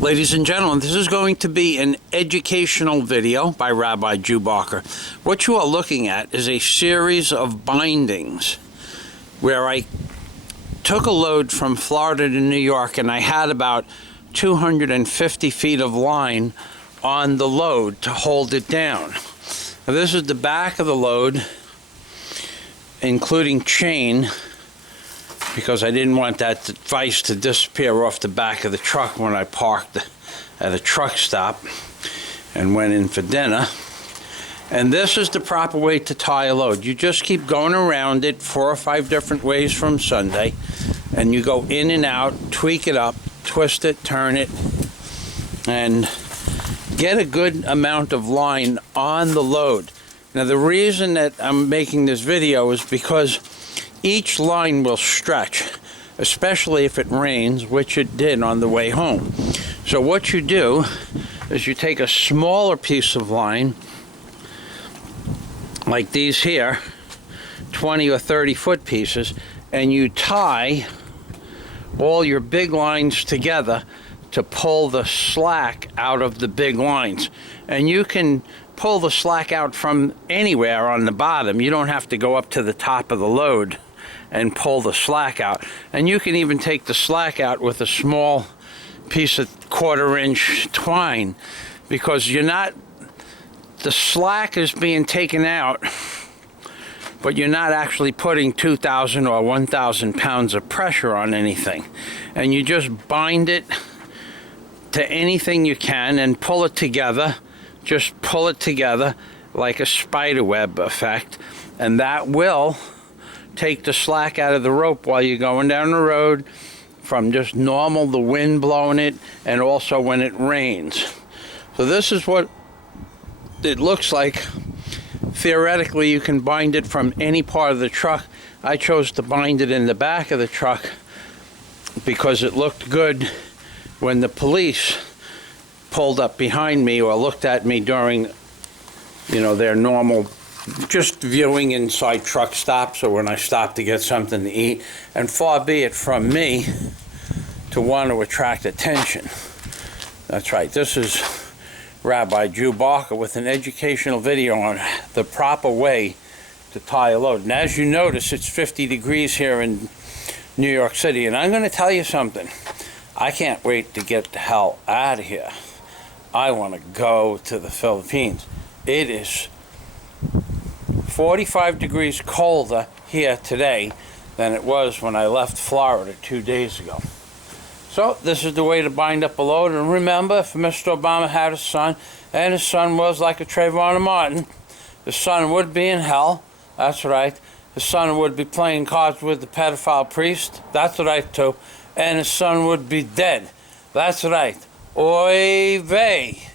Ladies and gentlemen, this is going to be an educational video by Rabbi Barker. What you are looking at is a series of bindings where I took a load from Florida to New York and I had about 250 feet of line on the load to hold it down. Now, this is the back of the load, including chain, because I didn't want that device to disappear off the back of the truck when I parked at a truck stop and went in for dinner. And this is the proper way to tie a load. You just keep going around it 4 or 5 different ways from Sunday, and you go in and out, tweak it up, twist it, turn it, and get a good amount of line on the load. Now, the reason that I'm making this video is because each line will stretch, especially if it rains, which it did on the way home. So what you do is you take a smaller piece of line, like these here, 20 or 30 foot pieces, and you tie all your big lines together to pull the slack out of the big lines. And you can pull the slack out from anywhere on the bottom. You don't have to go up to the top of the load and pull the slack out. And you can even take the slack out with a small piece of 1/4 inch twine, because the slack is being taken out, but you're not actually putting 2,000 or 1,000 pounds of pressure on anything. And you just bind it to anything you can and pull it together. Just pull it together like a spider web effect, and that will take the slack out of the rope while you're going down the road, from just normal, the wind blowing it, and also when it rains. So this is what it looks like. Theoretically, you can bind it from any part of the truck. I chose to bind it in the back of the truck because it looked good when the police pulled up behind me or looked at me during, their normal just viewing inside truck stops, or when I stopped to get something to eat. And far be it from me to want to attract attention. That's right, this is Rabbi Barker with an educational video on the proper way to tie a load. And as you notice, it's 50 degrees here in New York City, and I'm going to tell you something. I can't wait to get the hell out of here. I want to go to the Philippines. It is 45 degrees colder here today than it was when I left Florida 2 days ago. So this is the way to bind up a load. And remember, if Mr. Obama had a son, and his son was like a Trayvon Martin, his son would be in hell. That's right. His son would be playing cards with the pedophile priest. That's right too. And his son would be dead. That's right. Oy vey.